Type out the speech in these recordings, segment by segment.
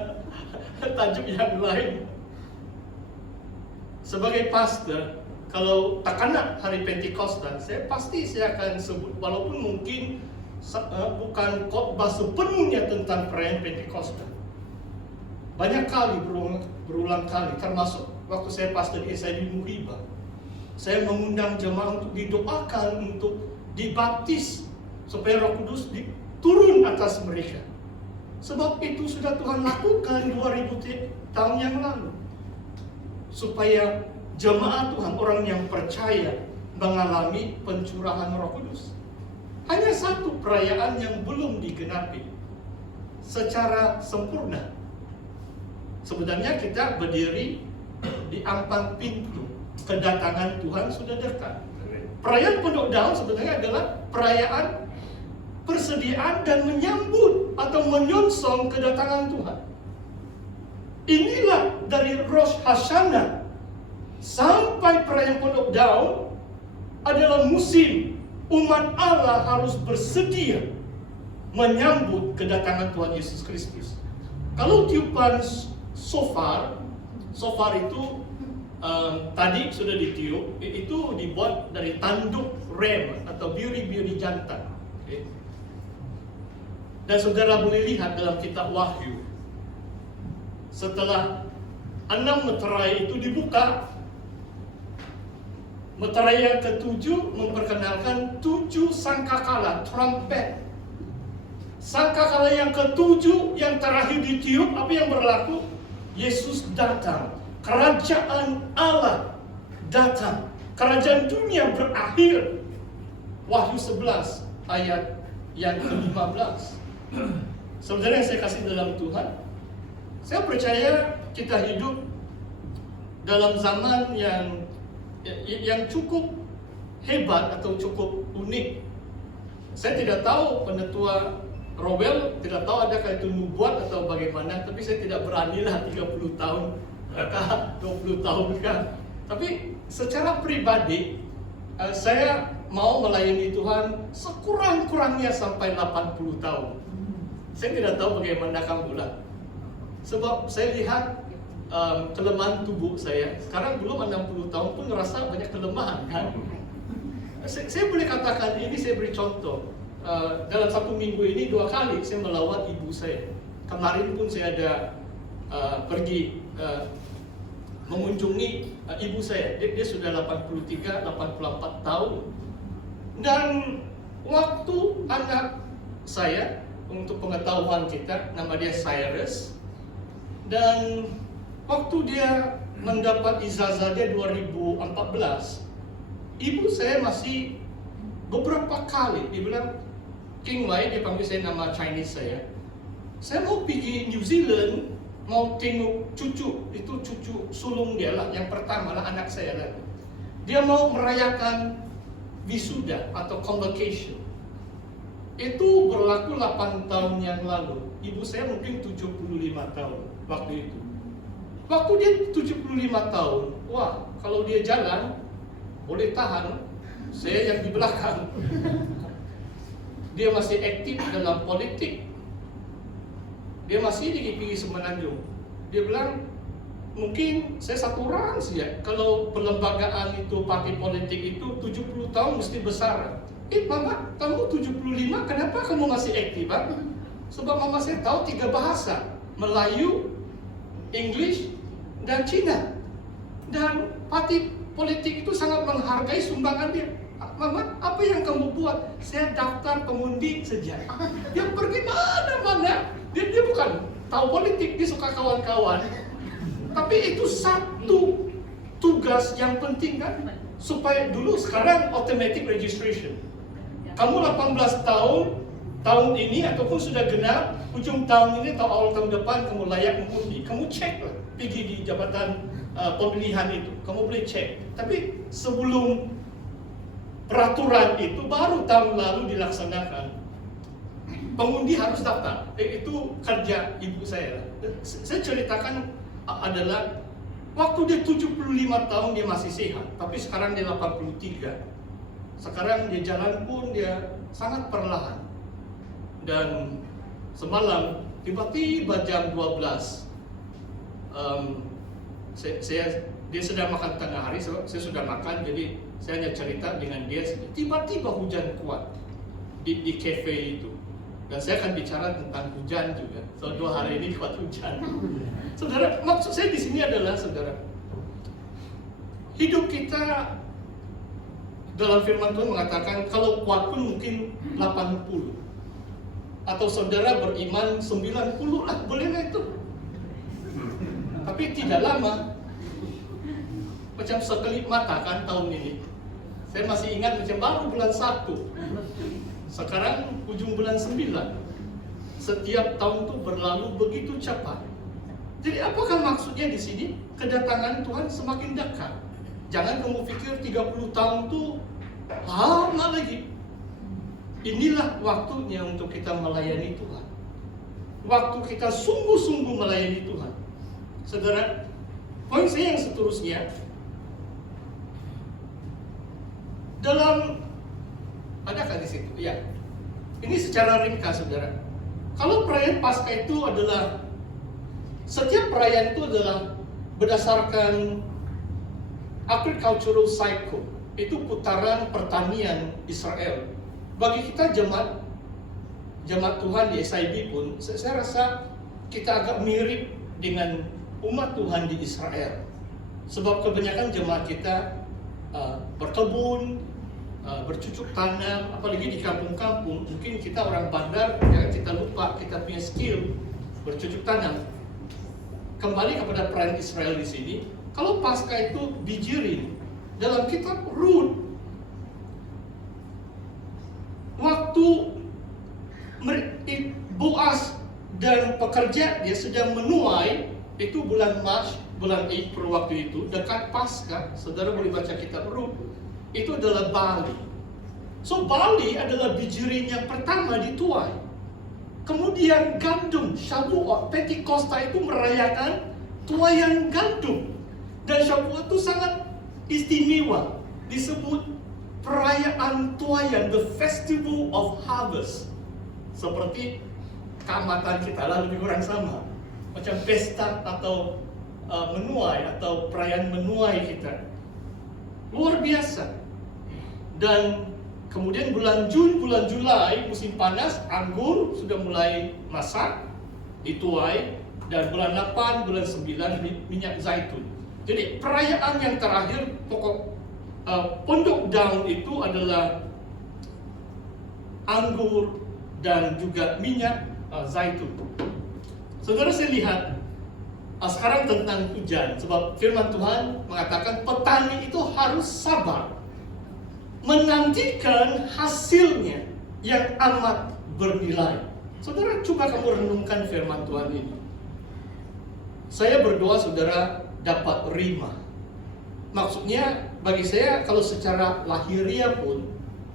punya tajuk yang lain. Sebagai pastor, kalau tekanan hari Pentekosta, saya akan sebut, walaupun mungkin bukan khotbah sepenuhnya tentang perayaan Pentekosta. Banyak kali, berulang kali, termasuk waktu saya pastor saya di Muhibah, saya mengundang jemaah untuk didoakan, untuk dibaptis, supaya Roh Kudus turun atas mereka. Sebab itu sudah Tuhan lakukan 2000 tahun yang lalu, supaya jemaat Tuhan, orang yang percaya, mengalami pencurahan Roh Kudus. Hanya satu perayaan yang belum digenapi secara sempurna. Sebenarnya kita berdiri di ampang pintu kedatangan Tuhan sudah dekat. Perayaan Pondok Daun sebenarnya adalah perayaan persediaan dan menyambut atau menyongsong kedatangan Tuhan. Inilah dari Rosh Hashanah sampai perayaan Pondok Daun adalah musim umat Allah harus bersedia menyambut kedatangan Tuhan Yesus Kristus. Kalau tiupan shofar itu tadi sudah ditiup, itu dibuat dari tanduk ram atau biuri-biuri jantan. Okay. Dan saudara boleh lihat dalam kitab Wahyu, setelah 6 meterai itu dibuka, meterai yang ke-7 memperkenalkan 7 sangkakala, trumpet. Sangkakala yang ke-7 yang terakhir ditiup, apa yang berlaku? Yesus datang, kerajaan Allah datang, kerajaan dunia berakhir. Wahyu 11 ayat yang ke-15. Saudara yang saya kasih dalam Tuhan, saya percaya kita hidup dalam zaman yang cukup hebat atau cukup unik. Saya tidak tahu penetua Rowell, tidak tahu adakah itu nubuat atau bagaimana, tapi saya tidak beranilah 30 tahun kah 20 tahun kah. Tapi secara pribadi saya mau melayani Tuhan sekurang-kurangnya sampai 80 tahun. Saya tidak tahu bagaimana kamu lah. Sebab saya lihat kelemahan tubuh saya. Sekarang belum 60 tahun pun ngerasa banyak kelemahan kan. Saya boleh katakan ini, saya beri contoh. Dalam 1 minggu ini 2 kali saya melawat ibu saya. Kemarin pun saya ada pergi mengunjungi ibu saya. Dia sudah 83, 84 tahun. Dan waktu anak saya, untuk pengetahuan kita, nama dia Cyrus. Dan waktu dia mendapat ijazah dia 2014, ibu saya masih beberapa kali dia bilang, King Wai, dia panggil saya nama Chinese saya mau pergi New Zealand, mau tengok cucu, itu cucu sulung dia lah, yang pertama lah anak saya lah. Dia mau merayakan wisuda atau convocation. Itu berlaku 8 tahun yang lalu. Ibu saya mungkin 75 tahun waktu itu. Waktu dia 75 tahun, wah, kalau dia jalan boleh tahan, saya yang di belakang. Dia masih aktif dalam politik. Dia masih di PI Semenanjung. Dia bilang, mungkin saya satu orang saja. Kalau perlembagaan itu, parti politik itu 70 tahun mesti besar. Mama, kamu 75, kenapa kamu masih aktif? Sebab mama saya tahu 3 bahasa, Melayu, English, dan Cina. Dan parti politik itu sangat menghargai sumbangan dia. Mama, apa yang kamu buat? Saya daftar pengundi saja. Dia pergi mana-mana. Dia bukan tahu politik, dia suka kawan-kawan. Tapi itu satu tugas yang penting kan? Supaya dulu, sekarang automatic registration. Kamu 18 tahun ini ataupun sudah genap, ujung tahun ini atau awal tahun depan kamu layak mengundi. Kamu cek lah, pergi di jabatan pemilihan itu, kamu boleh cek. Tapi sebelum peraturan itu baru tahun lalu dilaksanakan, pengundi harus daftar. Itu kerja ibu saya. Saya ceritakan adalah waktu dia 75 tahun dia masih sehat, tapi sekarang dia 83. Sekarang dia jalan pun dia sangat perlahan. Dan semalam Tiba-tiba jam 12, dia sedang makan tengah hari, saya sudah makan, jadi saya hanya cerita dengan dia. Tiba-tiba hujan kuat di cafe itu, dan saya akan bicara tentang hujan juga. So 2 hari ini kuat hujan. Saudara, maksud saya di sini adalah, saudara, hidup kita dalam firman Tuhan mengatakan kalau kuat pun mungkin 80, atau saudara beriman 90 lah, bolehlah itu. Tapi tidak lama, macam sekelip mata kan tahun ini. Saya masih ingat macam baru bulan 1, sekarang ujung bulan 9. Setiap tahun itu berlalu begitu cepat. Jadi apakah maksudnya di sini? Kedatangan Tuhan semakin dekat. Jangan kamu pikir 30 tahun itu lama lagi. Inilah waktunya untuk kita melayani Tuhan. Waktu kita sungguh-sungguh melayani Tuhan. Saudara, poin saya yang seterusnya, dalam, adakah di situ? Ya. Ini secara ringkas, saudara. Kalau perayaan Paskah itu adalah, setiap perayaan itu adalah berdasarkan agricultural cycle, itu putaran pertanian Israel. Bagi kita jemaat Tuhan di SIB pun, saya rasa kita agak mirip dengan umat Tuhan di Israel. Sebab kebanyakan jemaat kita berkebun, bercucuk tanam, apalagi di kampung-kampung. Mungkin kita orang bandar, jangan kita lupa kita punya skill bercucuk tanam. Kembali kepada perayaan Israel di sini, kalau Paskah itu bijirin, dalam kitab Rut, waktu Boaz dan pekerja dia sedang menuai, itu bulan Maret, bulan April waktu itu, dekat Paskah. Saudara boleh baca kitab Rut, itu adalah barley. So barley adalah bijirin yang pertama dituai. Kemudian gandum, Shavuot, Pentakosta itu merayakan tuaian gandum. Dan Shavuot itu sangat istimewa, disebut perayaan tuaian, the festival of harvest. Seperti keamatan kita lah, lebih kurang sama. Macam pesta atau menuai, atau perayaan menuai kita. Luar biasa. Dan kemudian bulan Jun, bulan Julai, musim panas, anggur sudah mulai masak, dituai. Dan bulan 8, bulan 9, minyak zaitun. Jadi perayaan yang terakhir, pondok daun itu adalah anggur dan juga minyak zaitun. Saudara, saya lihat sekarang tentang hujan, sebab firman Tuhan mengatakan petani itu harus sabar menantikan hasilnya yang amat bernilai. Saudara, coba kamu renungkan firman Tuhan ini. Saya berdoa saudara dapat rima. Maksudnya bagi saya, kalau secara lahiriah pun,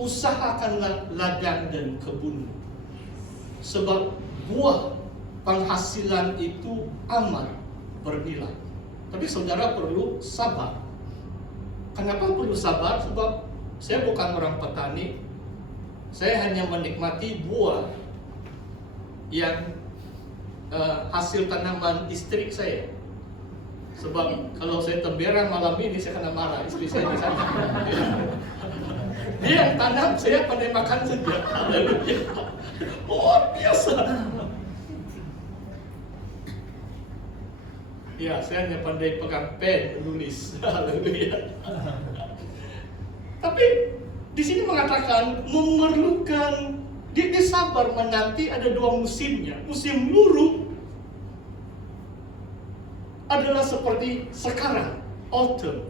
usahakanlah ladang dan kebun. Sebab buah penghasilan itu amat bernilai. Tapi saudara perlu sabar. Kenapa perlu sabar? Sebab saya bukan orang petani. Saya hanya menikmati buah yang hasil tanaman istri saya. Sebab kalau saya temberang malam ini, saya kena marah istri saya di sana. Dia yang tanam, saya pandai makan saja. Luar biasa. Ya, saya hanya pandai pegang pen menulis. Haleluya. Tapi di sini mengatakan memerlukan dia sabar menanti, ada 2 musimnya. Musim luruh adalah seperti sekarang, autumn,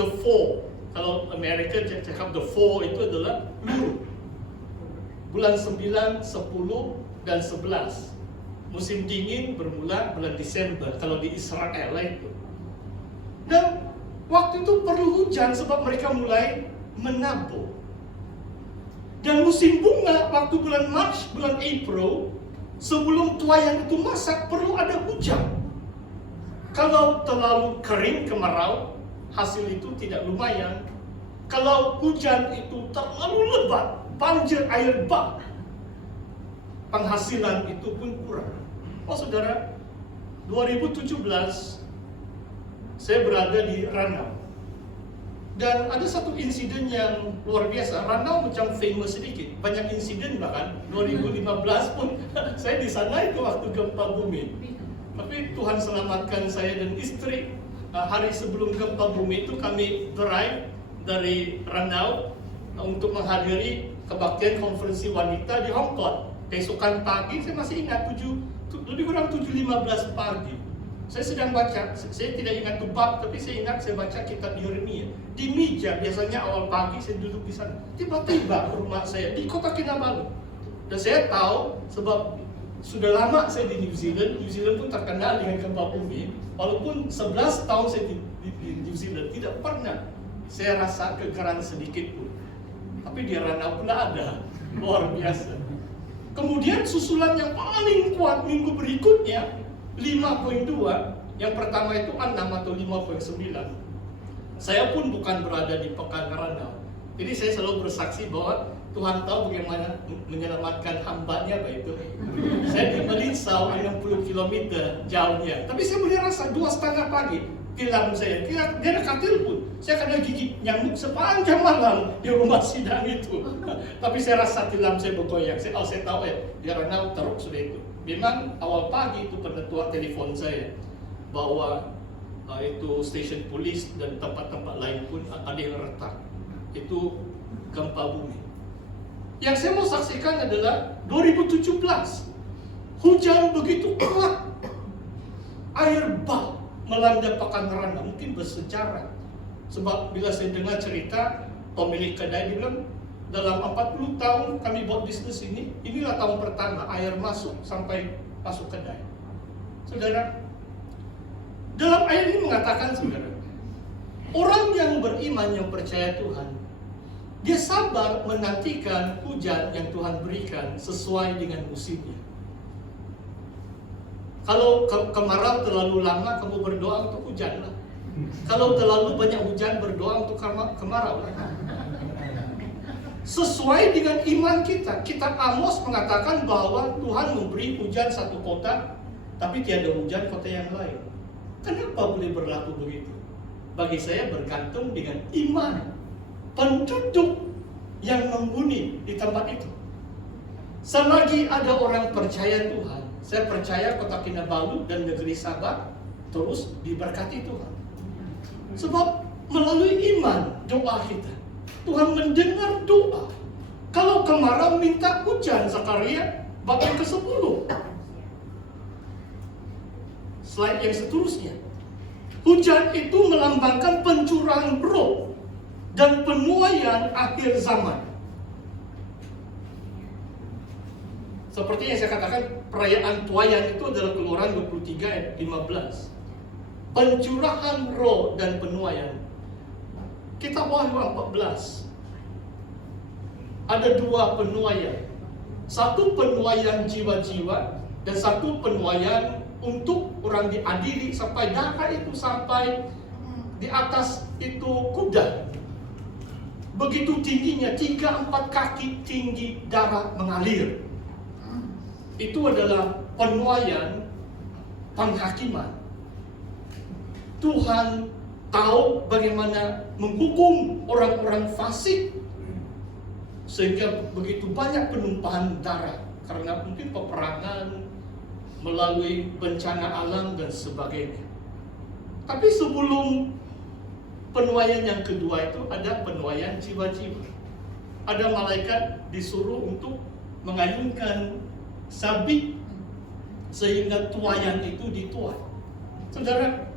the fall. Kalau Amerika cakap the fall itu adalah luruh. Bulan 9, 10, dan 11. Musim dingin bermula bulan Desember, kalau di Israel lah itu. Dan waktu itu perlu hujan sebab mereka mulai menabur. Dan musim bunga waktu bulan Maret, bulan April, sebelum tuaian itu masak perlu ada hujan. Kalau terlalu kering kemarau, hasil itu tidak lumayan. Kalau hujan itu terlalu lebat, banjir air bah, penghasilan itu pun kurang. Oh saudara, 2017 saya berada di Ranau. Dan ada satu insiden yang luar biasa. Ranau macam famous sedikit, banyak insiden bahkan. 2015 pun saya di sana itu waktu gempa bumi. Tapi Tuhan selamatkan saya dan istri. Hari sebelum gempa bumi itu kami drive dari Ranau untuk menghadiri kebaktian konferensi wanita di Hong Kong. Keesokan pagi saya masih ingat lebih kurang 7.15 pagi. Saya sedang baca, saya tidak ingat bab, tapi saya ingat saya baca kitab Yeremia. Di meja, biasanya awal pagi saya duduk di sana. Tiba-tiba rumah saya di kota Kinabalu. Dan saya tahu, sebab sudah lama saya di New Zealand pun terkenal dengan gempa bumi. Walaupun 11 tahun saya di New Zealand, tidak pernah saya rasa kegerahan sedikit pun. Tapi di Ranau pula ada, luar biasa. Kemudian susulan yang paling kuat minggu berikutnya, 5.2, yang pertama itu 6 atau 5.9. Saya pun bukan berada di Pekan Ranau. Jadi saya selalu bersaksi bahwa Tuhan tahu bagaimana menyelamatkan hambanya Pak itu. Saya di Melinsau 60 km jauhnya. Tapi saya boleh rasa 2:30 pagi tilam saya. Tidak ada katil pun. Saya kena gigit nyamuk sepanjang malam di rumah sidang itu. Tapi saya rasa tilam saya bergoyang. Saya tahu ya, di Ranau teruk sudah itu. Memang awal pagi itu penetua telepon saya bahwa itu stesen polis dan tempat-tempat lain pun ada yang retak. Itu gempa bumi. Yang saya mau saksikan adalah 2017. Hujan begitu kuat. Air bah melanda Pekan Ranau, mungkin bersejarah. Sebab bila saya dengar cerita pemilik kedai, dia bilang dalam 40 tahun kami buat bisnis ini, inilah tahun pertama air masuk sampai masuk kedai. Saudara, dalam ayat ini mengatakan saudara, orang yang beriman yang percaya Tuhan, dia sabar menantikan hujan yang Tuhan berikan sesuai dengan musimnya. Kalau kemarau terlalu lama, kamu berdoa untuk hujan lah. Kalau terlalu banyak hujan, berdoa untuk kemarau lah. Sesuai dengan iman kita. Kitab Amos mengatakan bahwa Tuhan memberi hujan satu kota, tapi tiada hujan kota yang lain. Kenapa boleh berlaku begitu? Bagi saya bergantung dengan iman penduduk yang menghuni di tempat itu. Selagi ada orang percaya Tuhan, saya percaya kota Kinabalu dan negeri Sabah terus diberkati Tuhan. Sebab melalui iman doa kita, Tuhan mendengar doa. Kalau kemarau minta hujan, Zakaria bab yang ke-10. Slide yang seterusnya. Hujan itu melambangkan pencurahan roh dan penuaian akhir zaman. Seperti yang saya katakan, perayaan tuaian itu adalah Keluaran 23 ayat 15. Pencurahan roh dan penuaian. Kitab Wahyu 14. Ada dua penuaian. Satu penuaian jiwa-jiwa dan satu penuaian untuk orang diadili sampai darah itu sampai di atas itu kuda. Begitu tingginya, 3-4 kaki tinggi darah mengalir. Itu adalah penuaian penghakiman. Tuhan tahu bagaimana menghukum orang-orang fasik, sehingga begitu banyak penumpahan darah karena mungkin peperangan, melalui bencana alam dan sebagainya. Tapi sebelum penuaian yang kedua itu ada penuaian jiwa-jiwa. Ada malaikat disuruh untuk mengayunkan sabit sehingga tuaian itu dituai. Saudara,